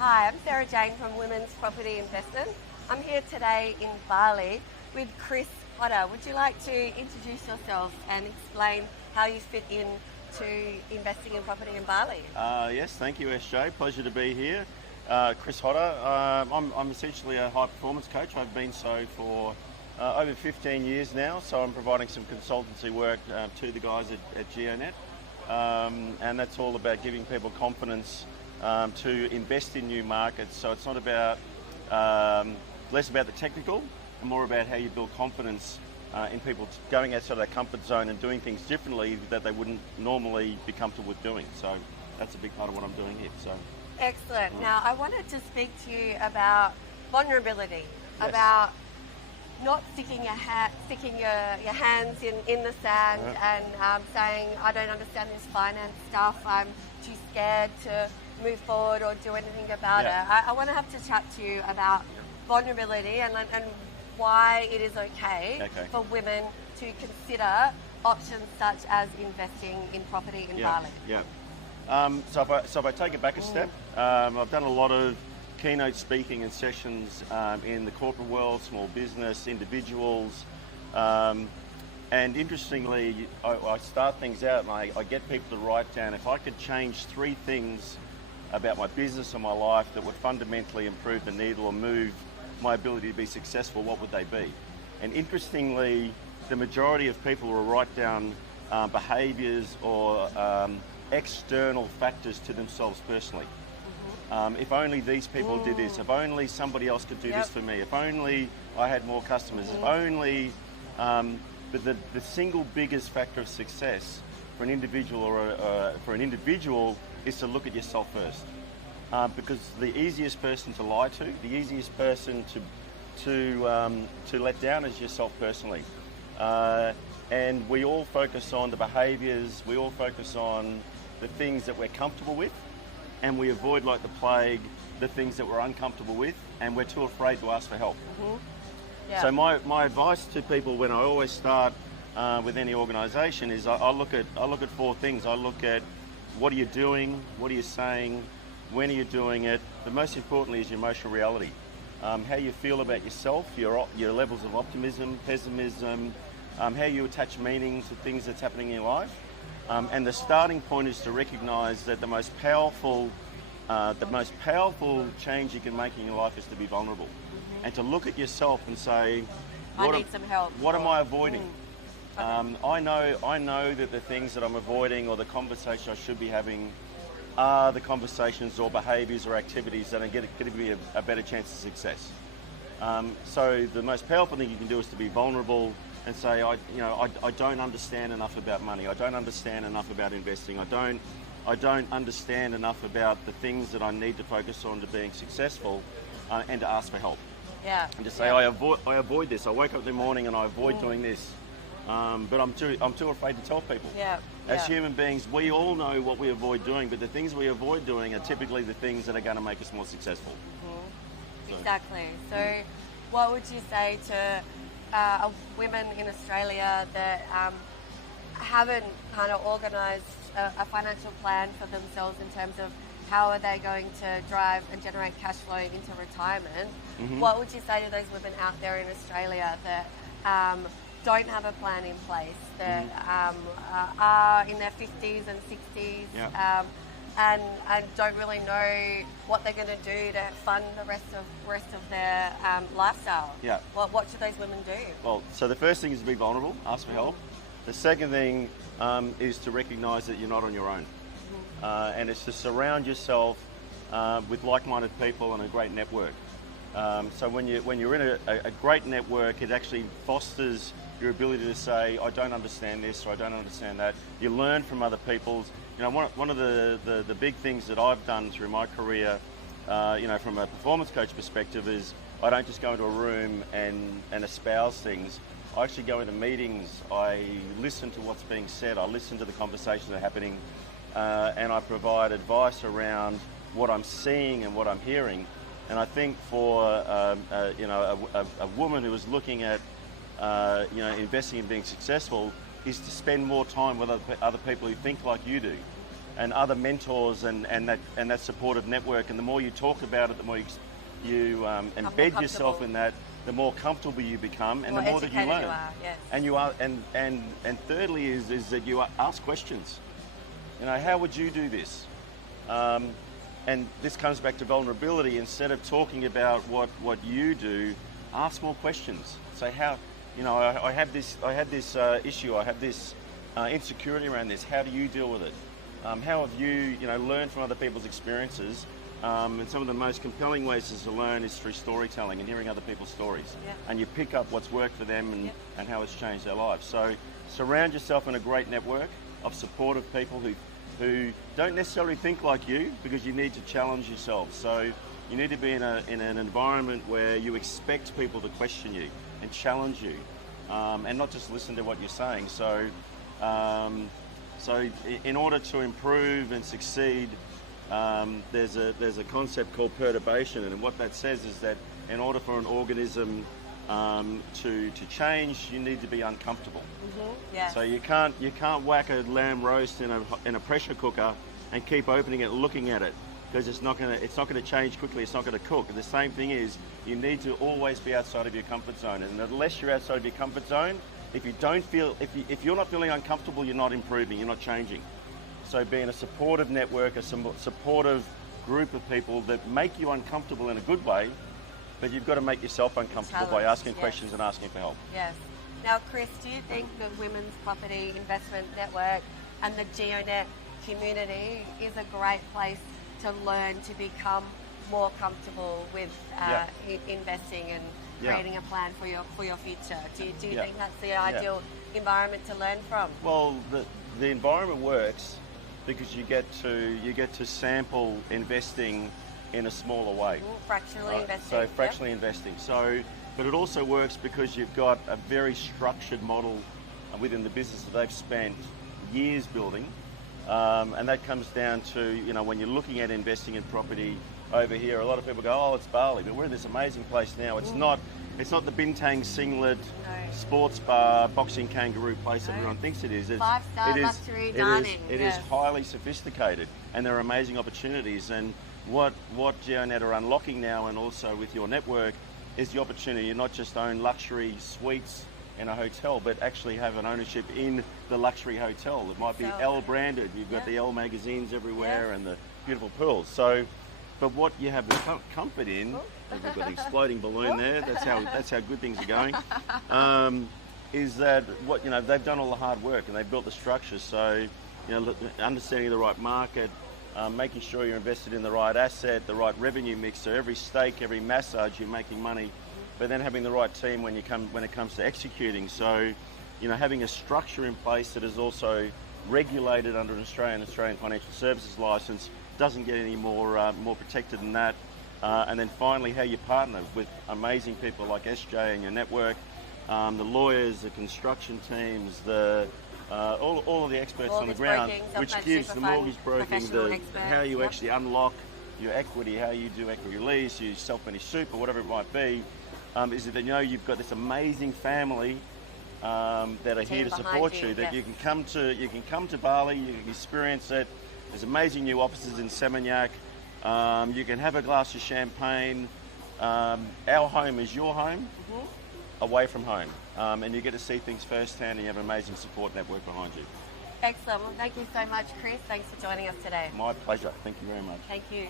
Hi, I'm Sarah Jane from Women's Property Investment. I'm here today in Bali with Chris Hodda. Would you like to introduce yourself and explain how you fit in to investing in property in Bali? Yes, thank you, SJ. Pleasure to be here. Chris Hodda. I'm essentially a high performance coach. I've been so for over 15 years now, so I'm providing some consultancy work to the guys at GeoNet. And that's all about giving people confidence to invest in new markets. So it's not about, less about the technical and more about how you build confidence in people going outside their comfort zone and doing things differently that they wouldn't normally be comfortable with doing. So that's a big part of what I'm doing here. So excellent. Now I wanted to speak to you about vulnerability, yes. about not sticking your hands in the sand and saying, I don't understand this finance stuff, I'm too scared to move forward or do anything about it. I want to have to chat to you about vulnerability and why it is okay for women to consider options such as investing in property in Bali. So if I take it back a step, I've done a lot of keynote speaking and sessions in the corporate world, small business, individuals, and interestingly, I start things out and I get people to write down, if I could change 3 things about my business or my life that would fundamentally improve the needle or move my ability to be successful, what would they be? And interestingly, the majority of people will write down behaviours or external factors to themselves personally. If only these people did this, if only somebody else could do this for me, if only I had more customers, if only, but the single biggest factor of success for an individual is to look at yourself first. Because the easiest person to lie to, the easiest person to let down is yourself personally. And we all focus on the behaviours, we all focus on the things that we're comfortable with, and we avoid like the plague the things that we're uncomfortable with, and we're too afraid to ask for help. So my advice to people when I always start with any organisation is I look at 4 things. I look at what are you doing, what are you saying, when are you doing it, but most importantly is your emotional reality. How you feel about yourself, your levels of optimism, pessimism, how you attach meaning to things that's happening in your life. And the starting point is to recognise that the most powerful change you can make in your life is to be vulnerable, and to look at yourself and say, I need some help. What am I avoiding? I know that the things that I'm avoiding or the conversation I should be having are the conversations or behaviours or activities that are going to give me a better chance of success. So the most powerful thing you can do is to be vulnerable and say, I don't understand enough about money. I don't understand enough about investing. I don't understand enough about the things that I need to focus on to being successful, and to ask for help. And to say, I avoid this. I wake up in the morning and I avoid doing this. But I'm too afraid to tell people. As human beings, we all know what we avoid doing, but the things we avoid doing are typically the things that are going to make us more successful. Exactly. So what would you say to women in Australia that haven't kind of organised a financial plan for themselves in terms of how are they going to drive and generate cash flow into retirement? What would you say to those women out there in Australia that don't have a plan in place, that are in their 50s and 60s and don't really know what they're going to do to fund the rest of their lifestyle? What should those women do? Well, so the first thing is to be vulnerable, ask for help. The second thing is to recognise that you're not on your own. And it's to surround yourself with like-minded people and a great network. So when you're in a great network, it actually fosters your ability to say, I don't understand this or I don't understand that. You learn from other people's. One of the big things that I've done through my career, from a performance coach perspective, is I don't just go into a room and espouse things. I actually go into meetings, I listen to what's being said, I listen to the conversations that are happening, and I provide advice around what I'm seeing and what I'm hearing. And I think for a woman who is looking at investing and being successful, is to spend more time with other people who think like you do. and other mentors and that supportive network. And the more you talk about it, the more you embed yourself in that, the more comfortable you become, and the more that you learn. Yes. And you are, and thirdly is that you ask questions. You know, how would you do this? And this comes back to vulnerability. Instead of talking about what you do, ask more questions. Say, how, you know, I had this issue, I have this insecurity around this. How do you deal with it? How have you learned from other people's experiences? And some of the most compelling ways to learn is through storytelling and hearing other people's stories. Yeah. And you pick up what's worked for them and how it's changed their lives. So surround yourself in a great network of supportive people who don't necessarily think like you, because you need to challenge yourself. So you need to be in an environment where you expect people to question you and challenge you, and not just listen to what you're saying. So in order to improve and succeed, there's a concept called perturbation, and what that says is that in order for an organism to change, you need to be uncomfortable. Mm-hmm. Yes. So you can't whack a lamb roast in a pressure cooker and keep opening it, looking at it, because it's not gonna change quickly. It's not gonna cook. And the same thing is, you need to always be outside of your comfort zone, and unless you're outside of your comfort zone, if you're not feeling uncomfortable, you're not improving, you're not changing. So being a supportive network, a supportive group of people that make you uncomfortable in a good way, but you've got to make yourself uncomfortable by asking questions and asking for help. Yes. Now, Chris, do you think the Women's Property Investment Network and the GeoNet community is a great place to learn to become more comfortable with investing and creating a plan for your future? Do you think that's the ideal environment to learn from? Well, the environment works because you get to sample investing in a smaller way. Fractionally investing. So fractionally investing. So, but it also works because you've got a very structured model within the business that they've spent years building, and that comes down to, when you're looking at investing in property over here, a lot of people go, oh, it's Bali, but we're in this amazing place now. It's not the Bintang Singlet sports bar, boxing kangaroo place that everyone thinks it is. Five-star luxury dining. It is highly sophisticated, and there are amazing opportunities. And what GeoNet are unlocking now, and also with your network, is the opportunity to not just own luxury suites in a hotel, but actually have an ownership in the luxury hotel. It might be L branded. You've got the L magazines everywhere and the beautiful pearls. So, but what you have the comfort in, we've got the exploding balloon there. That's how good things are going. Is that they've done all the hard work and they've built the structure. So, understanding the right market, making sure you're invested in the right asset, the right revenue mix. So every steak, every massage, you're making money. But then having the right team when it comes to executing. So, having a structure in place that is also regulated under an Australian Financial Services Licence, doesn't get any more protected than that. And then finally, how you partner with amazing people like SJ and your network, the lawyers, the construction teams, all of the experts on the ground, which gives the mortgage broking, how you actually unlock your equity, how you do equity release, you self-managed super, whatever it might be, is that you've got this amazing family that are here to support you. That you can come to Bali, you can experience it. There's amazing new offices in Seminyak. You can have a glass of champagne. Our home is your home, away from home. And you get to see things firsthand, and you have an amazing support network behind you. Excellent. Well, thank you so much, Chris. Thanks for joining us today. My pleasure. Thank you very much. Thank you.